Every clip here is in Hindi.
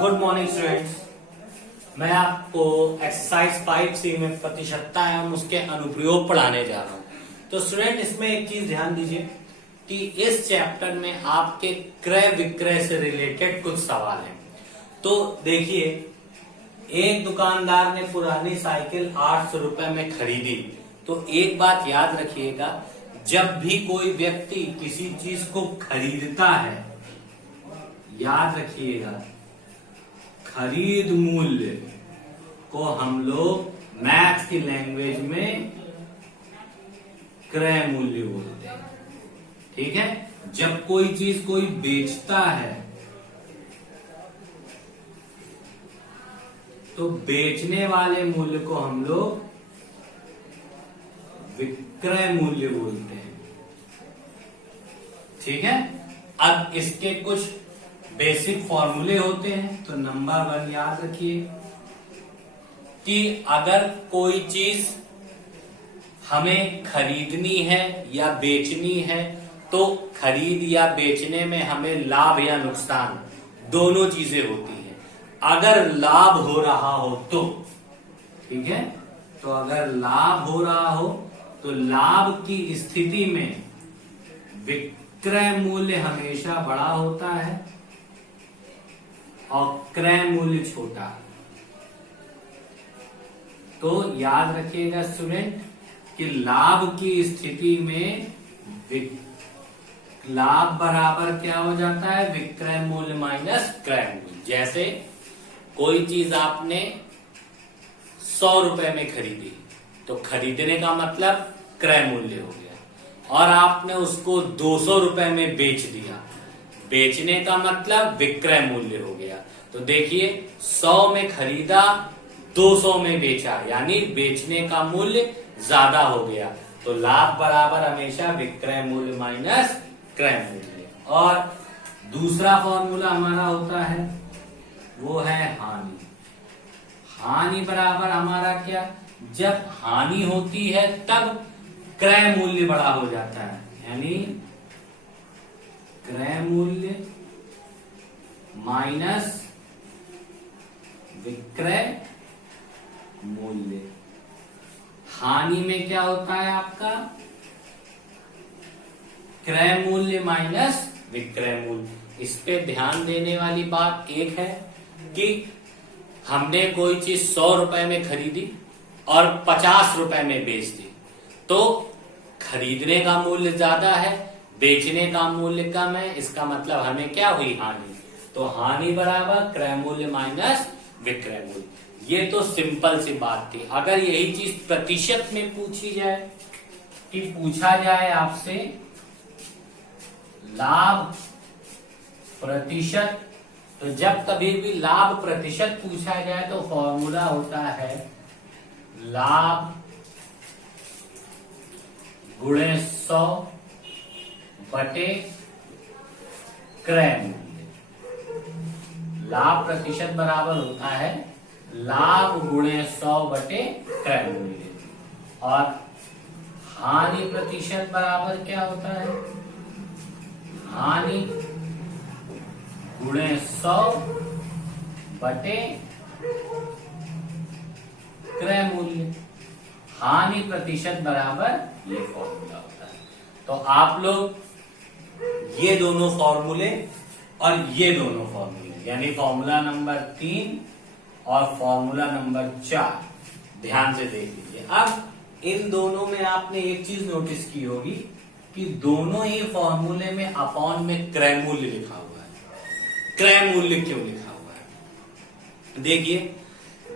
Good morning students. मैं आपको एक्सरसाइज 5C में प्रतिशतता एवं उसके अनुप्रयोग पढ़ाने जा रहा हूँ। तो स्टूडेंट इसमें एक चीज ध्यान दीजिए कि इस चैप्टर में आपके क्रय विक्रय से रिलेटेड कुछ सवाल हैं। तो देखिए, एक दुकानदार ने पुरानी साइकिल 800 रुपए में खरीदी। तो एक बात याद रखिएगा, जब भी कोई व्यक्ति किसी चीज को खरीदता है, याद रखिएगा खरीद मूल्य को हम लोग मैथ्स की लैंग्वेज में क्रय मूल्य बोलते हैं। ठीक है, जब कोई चीज कोई बेचता है तो बेचने वाले मूल्य को हम लोग विक्रय मूल्य बोलते हैं। ठीक है, अब इसके कुछ बेसिक फॉर्मूले होते हैं। तो नंबर 1 याद रखिए कि अगर कोई चीज हमें खरीदनी है या बेचनी है तो खरीद या बेचने में हमें लाभ या नुकसान दोनों चीजें होती हैं। अगर लाभ हो रहा हो तो, ठीक है, तो अगर लाभ हो रहा हो तो लाभ की स्थिति में विक्रय मूल्य हमेशा बड़ा होता है और क्रय मूल्य छोटा। तो याद रखिएगा स्टूडेंट कि लाभ की स्थिति में लाभ बराबर क्या हो जाता है, विक्रय मूल्य माइनस क्रय मूल्य। जैसे कोई चीज आपने 100 रुपए में खरीदी तो खरीदने का मतलब क्रय मूल्य हो गया, और आपने उसको 200 रुपए में बेच दिया, बेचने का मतलब विक्रय मूल्य हो गया। तो देखिए, 100 में खरीदा 200 में बेचा, यानी बेचने का मूल्य ज्यादा हो गया। तो लाभ बराबर हमेशा विक्रय मूल्य माइनस क्रय मूल्य। और दूसरा फॉर्मूला हमारा होता है वो है हानि। हानि बराबर हमारा क्या, जब हानि होती है तब क्रय मूल्य बड़ा हो जाता है, यानी क्रय मूल्य माइनस विक्रय मूल्य। हानि में क्या होता है आपका, क्रय मूल्य माइनस विक्रय मूल्य। इस पे ध्यान देने वाली बात एक है कि हमने कोई चीज 100 रुपए में खरीदी और 50 रुपए में बेच दी, तो खरीदने का मूल्य ज्यादा है, बेचने का मूल्य कम है। इसका मतलब हमें क्या हुई, हानि। तो हानि बराबर क्रय मूल्य माइनस विक्रय मूल्य। ये तो सिंपल सी बात थी। अगर यही चीज प्रतिशत में पूछी जाए, कि पूछा जाए आपसे लाभ प्रतिशत, तो जब कभी भी लाभ प्रतिशत पूछा जाए तो फॉर्मूला होता है लाभ गुणे 100 बटे क्रय मूल्य। लाभ प्रतिशत बराबर होता है लाभ गुणे 100 बटे क्रय मूल्य। और हानि प्रतिशत बराबर क्या होता है, हानि गुणे 100 बटे क्रय मूल्य। हानि प्रतिशत बराबर ये फॉर्मूला होता है। तो आप लोग ये दोनों फॉर्मूले और ये दोनों फॉर्मूले, यानी फॉर्मूला नंबर 3 और फॉर्मूला नंबर 4 ध्यान से देख लीजिए। अब इन दोनों में आपने एक चीज नोटिस की होगी कि दोनों ही फॉर्मूले में अपॉन में क्रय मूल्य लिखा हुआ है। क्रय मूल्य क्यों लिखा हुआ है, देखिए,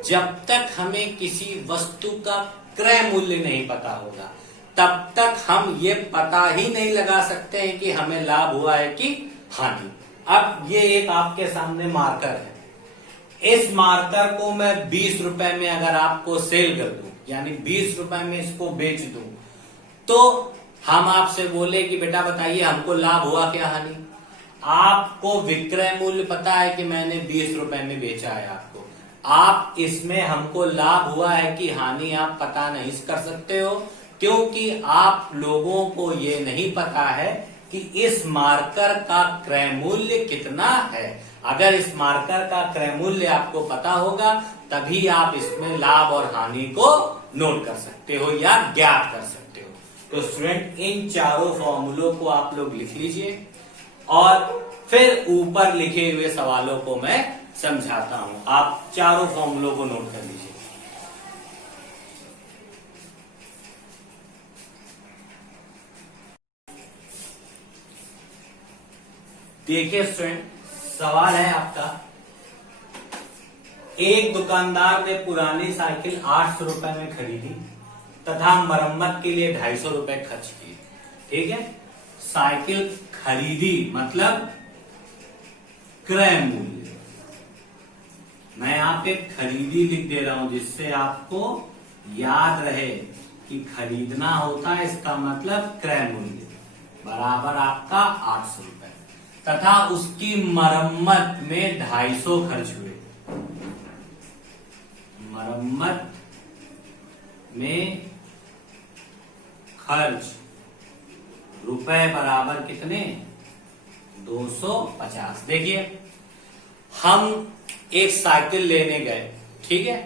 जब तक हमें किसी वस्तु का क्रय मूल्य नहीं पता होगा तब तक हम ये पता ही नहीं लगा सकते हैं कि हमें लाभ हुआ है कि हानि। अब ये एक आपके सामने मार्कर है, इस मार्कर को मैं 20 रुपए में अगर आपको सेल कर दूं, यानी 20 रुपए में इसको बेच दूं, तो हम आपसे बोले कि बेटा बताइए हमको लाभ हुआ क्या हानि। आपको विक्रय मूल्य पता है कि मैंने 20 रुपए में बेचा है आपको, आप इसमें हमको लाभ हुआ है कि हानि आप पता नहीं कर सकते हो, क्योंकि आप लोगों को ये नहीं पता है कि इस मार्कर का क्रय मूल्य कितना है। अगर इस मार्कर का क्रय मूल्य आपको पता होगा तभी आप इसमें लाभ और हानि को नोट कर सकते हो या ज्ञात कर सकते हो। तो स्टूडेंट इन चारों फॉर्मूलों को आप लोग लिख लीजिए और फिर ऊपर लिखे हुए सवालों को मैं समझाता हूं। आप चारों फॉर्मूलों को नोट कर लीजिए। देखिए स्टूडेंट, सवाल है आपका, एक दुकानदार ने पुरानी साइकिल 800 रुपए में खरीदी तथा मरम्मत के लिए 250 रुपए खर्च किए। ठीक है, साइकिल खरीदी मतलब क्रय मूल्य, मैं यहाँ पे खरीदी लिख दे रहा हूं जिससे आपको याद रहे कि खरीदना होता है, इसका मतलब क्रय मूल्य बराबर आपका 800 रुपए तथा उसकी मरम्मत में 250 खर्च हुए। मरम्मत में खर्च रुपए बराबर कितने, 250। देखिए हम एक साइकिल लेने गए, ठीक है,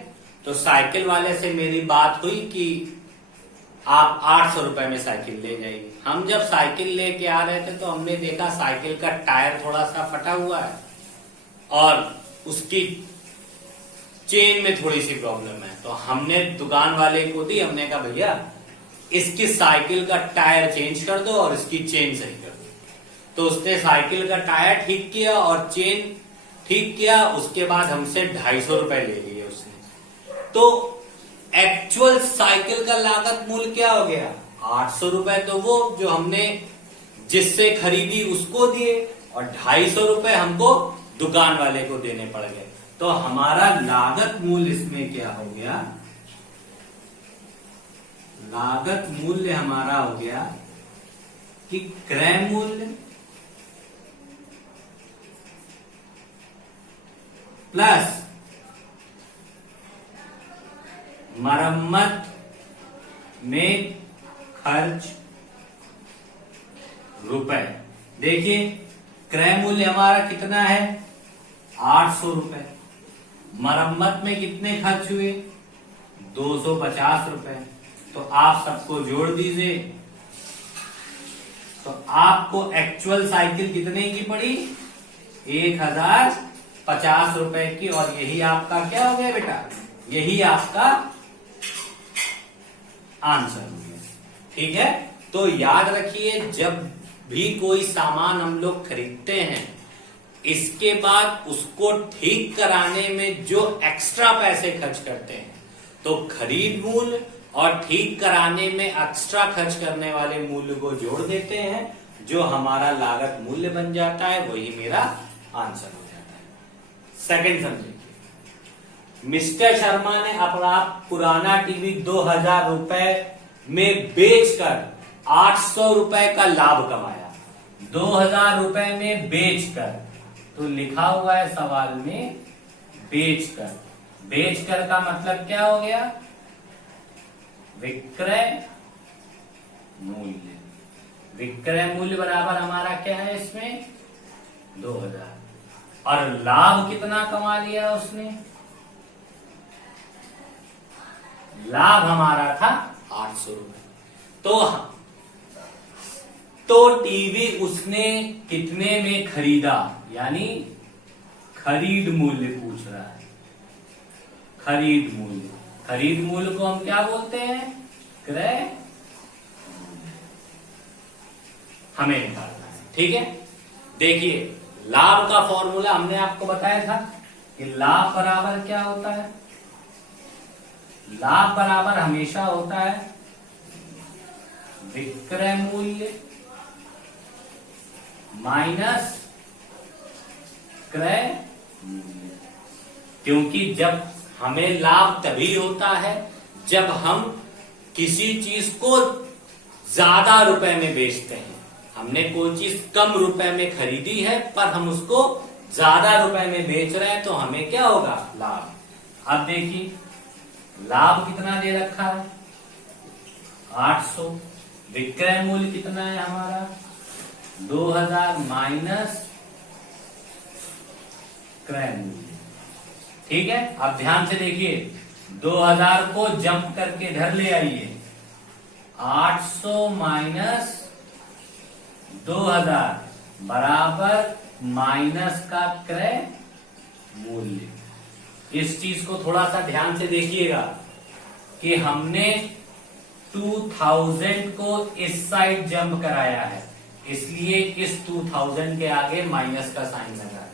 तो साइकिल वाले से मेरी बात हुई कि आप 800 रुपए में साइकिल ले जाइए। हम जब साइकिल लेके आ रहे थे तो हमने देखा साइकिल का टायर थोड़ा सा फटा हुआ है और उसकी चेन में थोड़ी सी प्रॉब्लम है। तो हमने दुकान वाले को दी, हमने कहा भैया इसकी साइकिल का टायर चेंज कर दो और इसकी चेन सही कर दो। तो उसने साइकिल का टायर ठीक किया और चेन ठीक किया, उसके बाद हमसे 250 रुपए ले लिए उसने। तो एक्चुअल साइकिल का लागत मूल्य क्या हो गया, 800 रुपए। तो वो जो हमने जिससे खरीदी उसको दिए और 250 रुपए हमको दुकान वाले को देने पड़ गए। तो हमारा लागत मूल्य इसमें क्या हो गया, लागत मूल्य हमारा हो गया कि क्रय मूल्य प्लस मरम्मत में खर्च रुपए। देखिए क्रय मूल्य हमारा कितना है, 800 रुपए। मरम्मत में कितने खर्च हुए, 250 रुपए। तो आप सबको जोड़ दीजिए तो आपको एक्चुअल साइकिल कितने की पड़ी, 1050 रुपए की। और यही आपका क्या हो गया बेटा, यही आपका आंसर हो गया। ठीक है, तो याद रखिए जब भी कोई सामान हम लोग खरीदते हैं इसके बाद उसको ठीक कराने में जो एक्स्ट्रा पैसे खर्च करते हैं, तो खरीद मूल्य और ठीक कराने में एक्स्ट्रा खर्च करने वाले मूल्य को जोड़ देते हैं, जो हमारा लागत मूल्य बन जाता है, वही मेरा आंसर हो जाता है। सेकंड समझिए, मिस्टर शर्मा ने अपना पुराना टीवी 2000 रुपए में बेचकर 800 रुपए का लाभ कमाया। 2000 रुपए में बेचकर, तो लिखा हुआ है सवाल में बेचकर। बेचकर का मतलब क्या हो गया, विक्रय मूल्य। विक्रय मूल्य बराबर हमारा क्या है इसमें, 2000। और लाभ कितना कमा लिया उसने, लाभ हमारा था 800 रुपए। तो टीवी उसने कितने में खरीदा, यानी खरीद मूल्य पूछ रहा है, खरीद मूल्य। खरीद मूल्य को हम क्या बोलते हैं, क्रय मूल्य। हमें निकालना है, ठीक है। देखिए लाभ का फॉर्मूला हमने आपको बताया था कि लाभ बराबर क्या होता है, लाभ बराबर हमेशा होता है विक्रय मूल्य माइनस क्रय मूल्य। क्योंकि जब हमें लाभ तभी होता है जब हम किसी चीज को ज्यादा रुपए में बेचते हैं। हमने कोई चीज कम रुपए में खरीदी है पर हम उसको ज्यादा रुपए में बेच रहे हैं, तो हमें क्या होगा, लाभ। अब देखिए लाभ कितना दे रखा है, 800। विक्रय मूल्य कितना है हमारा, 2000 माइनस क्रय मूल्य। ठीक है, अब ध्यान से देखिए, 2000 को जंप करके इधर ले आइए, 800 माइनस 2000 बराबर माइनस का क्रय मूल्य। इस चीज को थोड़ा सा ध्यान से देखिएगा कि हमने 2000 को इस साइड जंप कराया है, इसलिए इस 2000 के आगे माइनस का साइन लगा।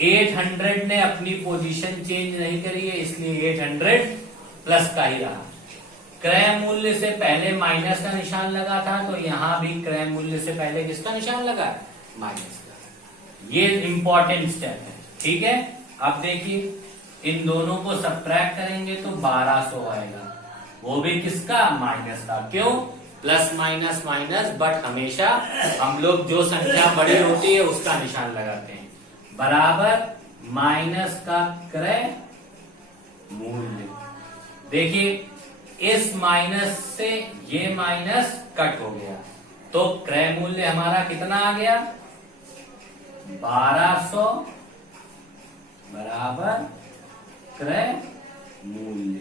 800 ने अपनी पोजीशन चेंज नहीं करी है, इसलिए 800 प्लस का ही रहा। क्रय मूल्य से पहले माइनस का निशान लगा था, तो यहां भी क्रय मूल्य से पहले किसका निशान लगा है? माइनस का। ये इंपॉर्टेंट स्टेप है। ठीक है, अब देखिए, इन दोनों को सब्ट्रैक्ट करेंगे तो 1200 आएगा, वो भी किसका? माइनस का। क्यों? प्लस माइनस माइनस, बट हमेशा हम लोग जो संख्या बड़ी होती है उसका निशान लगाते हैं। बराबर माइनस का क्रय मूल्य। देखिए, इस माइनस से ये माइनस कट हो गया, तो क्रय मूल्य हमारा कितना आ गया? 1200 बराबर क्रय मूल्य।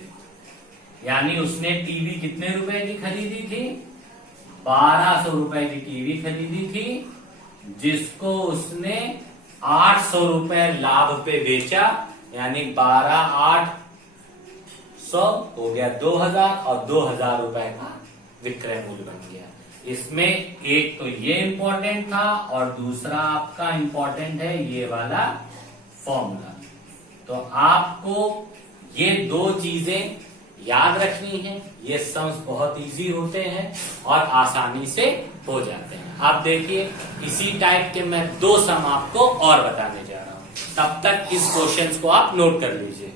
यानी उसने टीवी कितने रुपए की खरीदी थी? 1200 रुपए की टीवी खरीदी थी, जिसको उसने 800 रुपए लाभ पे बेचा, यानी 12 800 हो गया 2000, और 2000 रुपए का विक्रय मूल्य बन गया। इसमें एक तो ये इंपॉर्टेंट था, और दूसरा आपका इंपॉर्टेंट है ये वाला फॉर्मूला। तो आपको ये दो चीजें याद रखनी है। ये सम्स बहुत इजी होते हैं और आसानी से हो जाते हैं। आप देखिए, इसी टाइप के मैं 2 सम आपको और बताने जा रहा हूं, तब तक इस क्वेश्चन को आप नोट कर लीजिए।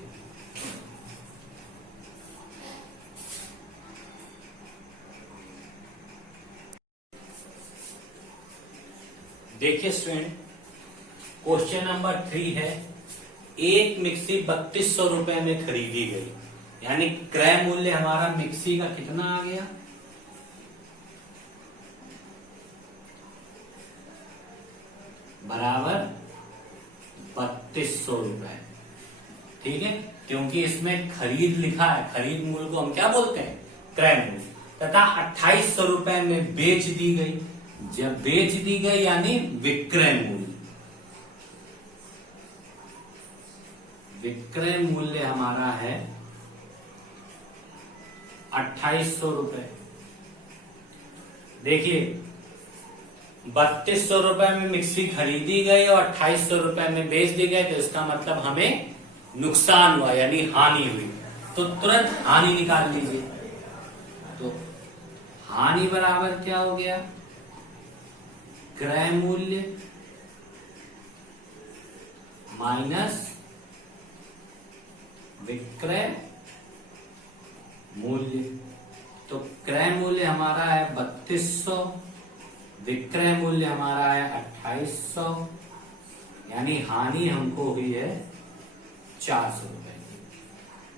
देखिए स्टूडेंट, क्वेश्चन नंबर 3 है, एक मिक्सी 3200 रुपए में खरीदी गई, यानी क्रय मूल्य हमारा मिक्सी का कितना आ गया? बराबर 3200 रुपए। ठीक है, क्योंकि इसमें खरीद लिखा है, खरीद मूल्य को हम क्या बोलते हैं? क्रय मूल्य। तथा 2800 रुपए में बेच दी गई। जब बेच दी गई यानी विक्रय मूल्य। विक्रय मूल्य हमारा है 2800 रुपए। देखिए, 3200 रुपए में मिक्सी खरीदी गई और 2800 रुपए में बेच दी गई, तो इसका मतलब हमें नुकसान हुआ, यानी हानि हुई। तो तुरंत हानि निकाल लीजिए। तो हानि बराबर क्या हो गया? क्रय मूल्य माइनस विक्रय मूल्य। तो क्रय मूल्य हमारा है 3200, विक्रय मूल्य हमारा है 2800, यानी हानि हमको हुई है 400 रुपए की।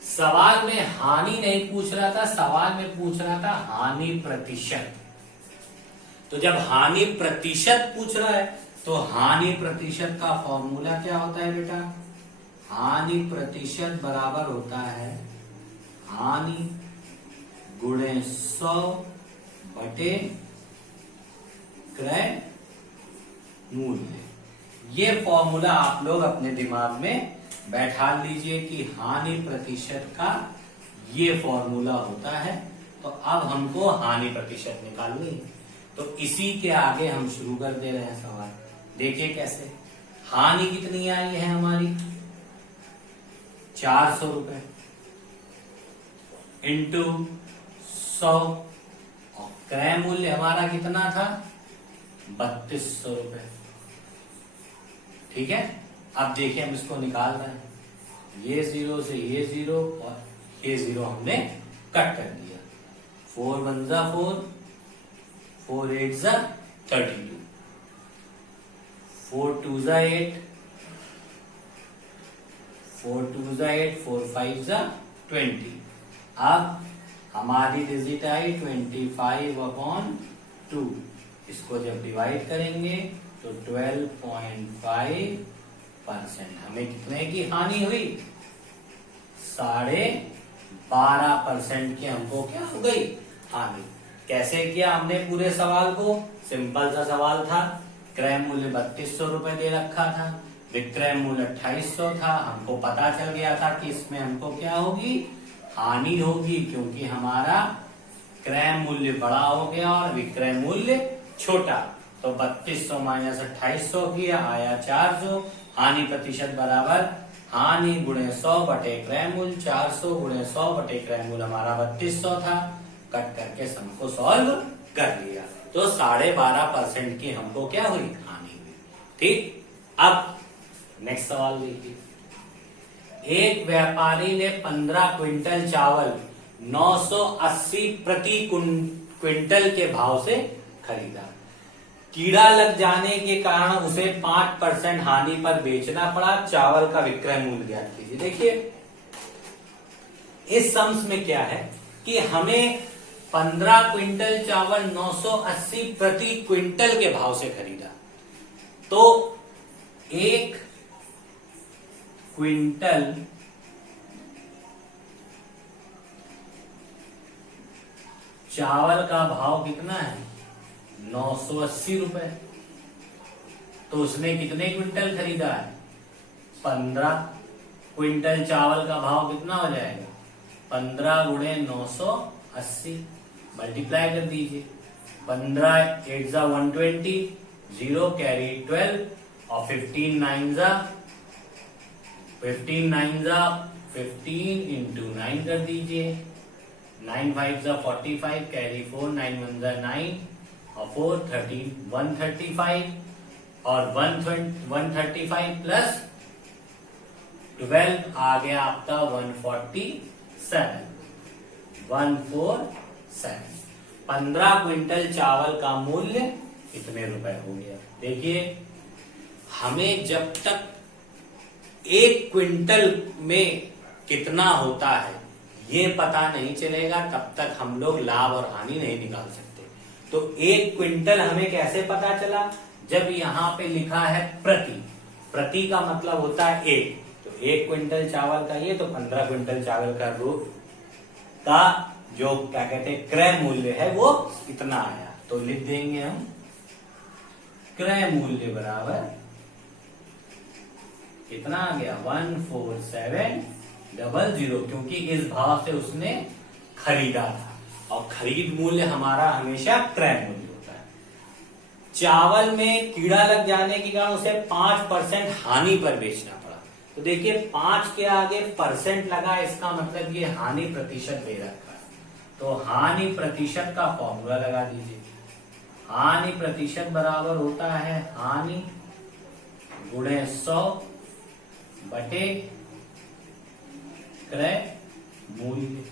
सवाल में हानि नहीं पूछ रहा था, सवाल में पूछ रहा था हानि प्रतिशत। तो जब हानि प्रतिशत पूछ रहा है, तो हानि प्रतिशत का फॉर्मूला क्या होता है बेटा? हानि प्रतिशत बराबर होता है हानि गुणे 100 बटे क्रय मूल्य। ये फॉर्मूला आप लोग अपने दिमाग में बैठा लीजिए कि हानि प्रतिशत का ये फॉर्मूला होता है। तो अब हमको हानि प्रतिशत निकालनी है, तो इसी के आगे हम शुरू कर दे रहे हैं सवाल। देखिए कैसे। हानि कितनी आई है हमारी? 400 रुपए इंटू 100, और क्रय मूल्य हमारा कितना था? 3200 रुपए। ठीक है, अब देखिए हम इसको निकाल रहे हैं। ये 0 से ये 0 और ये 0 हमने कट कर दिया। 4 1 जा 4, 4 8 जा 32, 4 2 जा 8, 4 2 जा 8, 4 5 जा 20। अब हमारी डिजिट आई 25/2, इसको जब डिवाइड करेंगे तो 12.5%। हमें कितने की हानि हुई? 12.5% की हमको क्या हो गई? हानि। कैसे किया हमने पूरे सवाल को? सिंपल सा सवाल था, क्रय मूल्य 3200 रुपए दे रखा था, विक्रय मूल्य 2800 था। हमको पता चल गया था कि इसमें हमको क्या होगी? हानि होगी, क्योंकि हमारा क्रय मूल्य बड़ा हो गया और विक्रय मूल्य छोटा। तो 3200 माइनस 2800 किया, आया 400। हानि प्रतिशत बराबर हानि गुणे 100 बटे क्रय मूल्य। 400 गुणे 100 बटे क्रय मूल्य हमारा 3200 था। कट करके सम को सॉल्व कर लिया, तो 12.5% की हमको क्या हुई? हानि हुई। ठीक, अब नेक्स्ट सवाल देखिए। एक व्यापारी ने 15 क्विंटल चावल 980 प्रति क्विंटल के भाव से खरीदा। कीड़ा लग जाने के कारण उसे 5% हानि पर बेचना पड़ा। चावल का विक्रय मूल्य ज्ञात कीजिए। देखिए, इस सम्स में क्या है कि हमें 15 क्विंटल चावल 980 प्रति क्विंटल के भाव से खरीदा। तो एक क्विंटल चावल का भाव कितना है? 980 रुपए। तो उसने कितने क्विंटल खरीदा है? 15 क्विंटल। चावल का भाव कितना हो जाएगा? 15 गुणे 980, मल्टीप्लाई कर दीजिए। 15 8 जा 120, 0 कैरी 12 और 15 9 जा 15 इंटू 9 कर दीजिए। 9 5 जा 45, कैरी 4, 9 1 जा 9 और 4 13 135 और 135 प्लस 12 आ गया आपका 147। 147। 15 क्विंटल चावल का मूल्य कितने रुपए हो गया? देखिए, हमें जब तक एक क्विंटल में कितना होता है ये पता नहीं चलेगा, तब तक हम लोग लाभ और हानि नहीं निकाल सकते। तो एक क्विंटल हमें कैसे पता चला? जब यहाँ पे लिखा है प्रति। प्रति का मतलब होता है एक। तो एक क्विंटल चावल का ये, तो 15 क्विंटल चावल का का जो क्या कहते हैं क्रय मूल्य है वो इतना आया। तो लिख देंगे हम क्रय मूल्य बराबर कितना आ गया? 14700, क्योंकि इस भाव से उसने खरीदा था और खरीद मूल्य हमारा हमेशा क्रय मूल्य होता है। चावल में कीड़ा लग जाने के कारण उसे 5% हानि पर बेचना पड़ा। तो देखिए, 5 के आगे परसेंट लगा, इसका मतलब ये हानि प्रतिशत दे रखा है। तो हानि प्रतिशत का फॉर्मूला लगा दीजिए। हानि प्रतिशत बराबर होता है हानि गुणे 100 बटे क्रय मूल्य।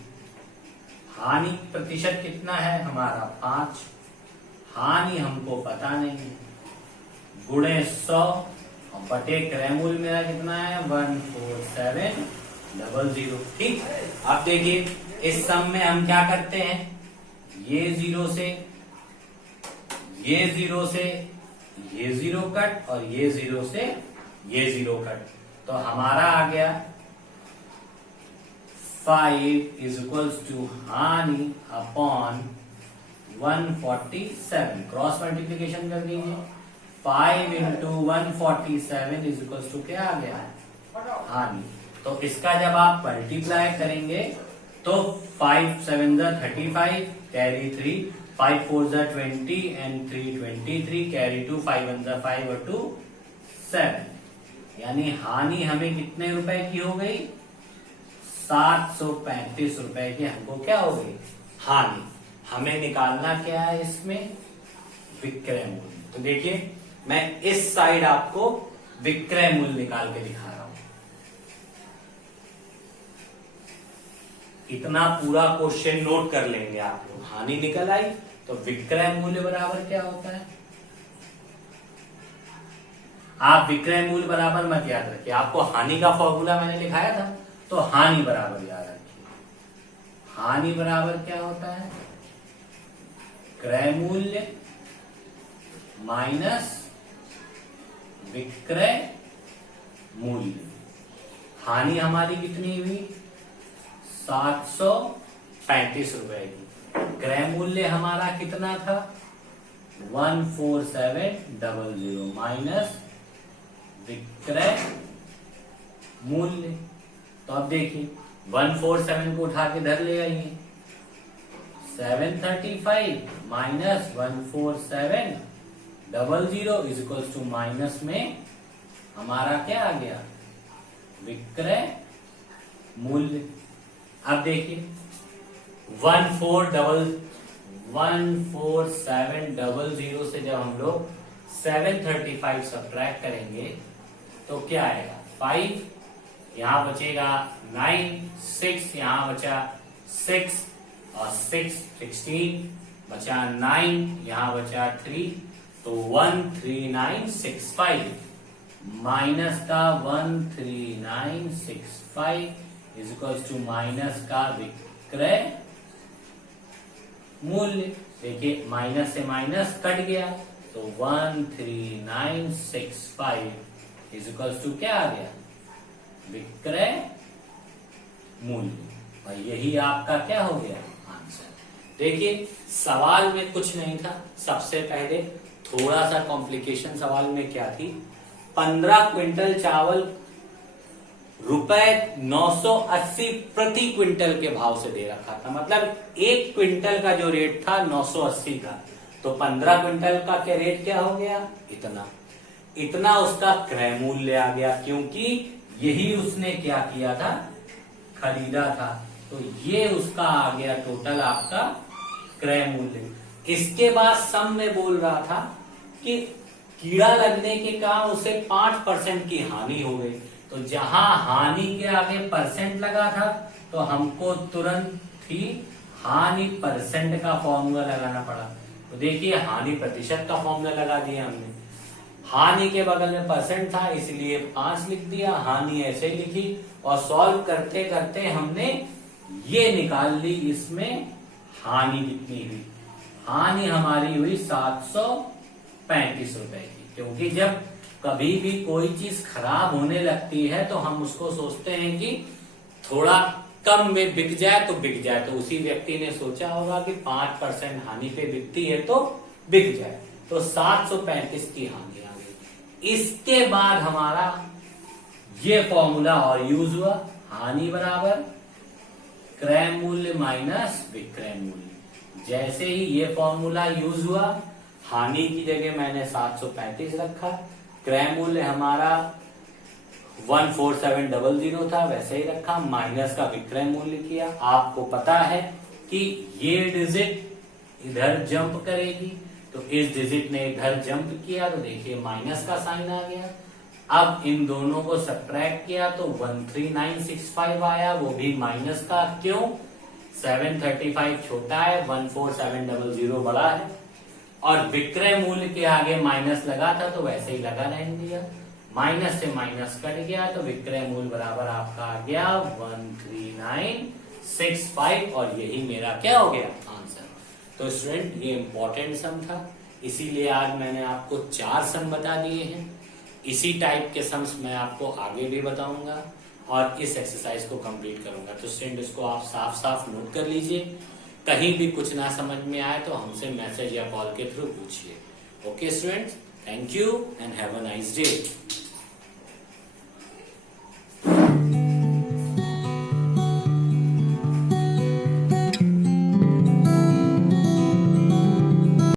हानि प्रतिशत कितना है हमारा? 5। हानि हमको पता नहीं है, गुणे 100 बटे क्रय मूल्य मेरा कितना है? 14700। ठीक, अब देखिए इस सम में हम क्या करते हैं? ये 0 से ये 0 से ये 0 कट और ये 0 से ये 0 कट। तो हमारा आ गया 5 इज इक्वल्स टू हानि अपॉन 147। क्रॉस मल्टीप्लीकेशन कर दीजिए। 5 इंटू 147 इज इक्वल्स टू क्या आ गया? हानि। तो इसका जब आप मल्टीप्लाई करेंगे तो 5 7 जा 35, कैरी 3, 5 4 जा 20 एंड 3 23, कैरी 2, 5 1 जा 5 और 2 7। यानी हानि हमें कितने रुपए की हो गई? 735 रुपए की हमको क्या हो गई? हानि। हमें निकालना क्या है इसमें? विक्रय मूल्य। तो देखिए, मैं इस साइड आपको विक्रय मूल्य निकाल के दिखा रहा हूं। इतना पूरा क्वेश्चन नोट कर लेंगे आप लोग। हानि निकल आई तो विक्रय मूल्य बराबर क्या होता है? आप विक्रय मूल्य बराबर मत याद रखिए, आपको हानि का फॉर्मूला मैंने लिखाया था, तो हानि बराबर याद रखिए। हानि बराबर क्या होता है? क्रय मूल्य माइनस विक्रय मूल्य। हानि हमारी कितनी हुई? 735 रुपए की। क्रय मूल्य हमारा कितना था? 14700 माइनस विक्रय मूल्य। तो अब देखिए 147 को उठा के धर ले आइए, 735 minus 14700 is equals to minus में हमारा क्या आ गया? विक्रय मूल्य। अब देखिए 14700 से जब हम लोग 735 सब्ट्रैक्ट करेंगे तो क्या आएगा? 5, यहां बचेगा 9, 6 यहां बचा 6 और 6 16 बचा 9, यहां बचा 3, तो 13965 माइनस का 13965 इज इक्वल टू माइनस का विक्रय मूल्य। देखिए माइनस से माइनस कट गया तो 13965 इज इक्वल टू क्या आ गया? विक्रय मूल्य। और यही आपका क्या हो गया? आंसर। देखिए सवाल में कुछ नहीं था। सबसे पहले थोड़ा सा कॉम्प्लिकेशन सवाल में क्या थी? 15 क्विंटल चावल ₹980 प्रति क्विंटल के भाव से दे रखा था। मतलब 1 क्विंटल का जो रेट था 980 का, तो 15 क्विंटल का क्या रेट क्या हो गया? इतना उसका क्रय मूल्य आ गया, क्योंकि यही उसने क्या किया था? खरीदा था। तो ये उसका आ गया टोटल आपका क्रय मूल्य। इसके बाद सम में बोल रहा था कि कीड़ा लगने के कारण उसे 5% की हानि हो गई। तो जहां हानि के आगे परसेंट लगा था तो हमको तुरंत ही हानि परसेंट का फॉर्मूला लगाना पड़ा। तो देखिए हानि प्रतिशत का फॉर्मूला लगा दिया हमने। हानि के बगल में परसेंट था इसलिए 5 लिख दिया, हानि ऐसे लिखी और सॉल्व करते करते हमने ये निकाल ली इसमें हानि कितनी हुई। हानि हमारी हुई 735 रुपए की, क्योंकि जब कभी भी कोई चीज खराब होने लगती है तो हम उसको सोचते हैं कि थोड़ा कम में बिक जाए तो बिक जाए। तो उसी व्यक्ति ने सोचा होगा कि 5% हानि पे बिकती है तो बिक जाए, तो 735 की हानि आ गई। इसके बाद हमारा ये फॉर्मूला और यूज हुआ, हानि बराबर क्रय मूल्य माइनस विक्रय मूल्य। जैसे ही ये फॉर्मूला यूज हुआ, हानि की जगह मैंने 735 रखा, क्रय मूल्य हमारा 14700 था वैसे ही रखा, माइनस का विक्रय मूल्य किया। आपको पता है कि ये डिजिट इधर जंप करेगी, तो इस डिजिट ने इधर जंप किया तो देखिए माइनस का साइन आ गया। अब इन दोनों को सब्ट्रैक्ट किया तो 13965 आया, वो भी माइनस का। क्यों? 735 छोटा है, 14700 बड़ा है, और विक्रय मूल्य के आगे माइनस लगा था तो वैसे ही लगा रहने दिया। माइनस से माइनस कट गया तो विक्रय मूल्य बराबर आपका आ गया 13965, और यही मेरा क्या हो गया? आंसर। तो स्टूडेंट ये इंपॉर्टेंट सम था, इसीलिए आज मैंने आपको 4 सम बता दिए हैं। इसी टाइप के सम्स मैं आपको आगे भी बताऊंगा और इस एक्सरसाइज को कंप्लीट करूंगा। तो स्टूडेंट इसको आप साफ साफ नोट कर लीजिए। कहीं भी कुछ ना समझ में आए तो हमसे मैसेज या कॉल के थ्रू पूछिए। Okay students, thank you and have a nice day.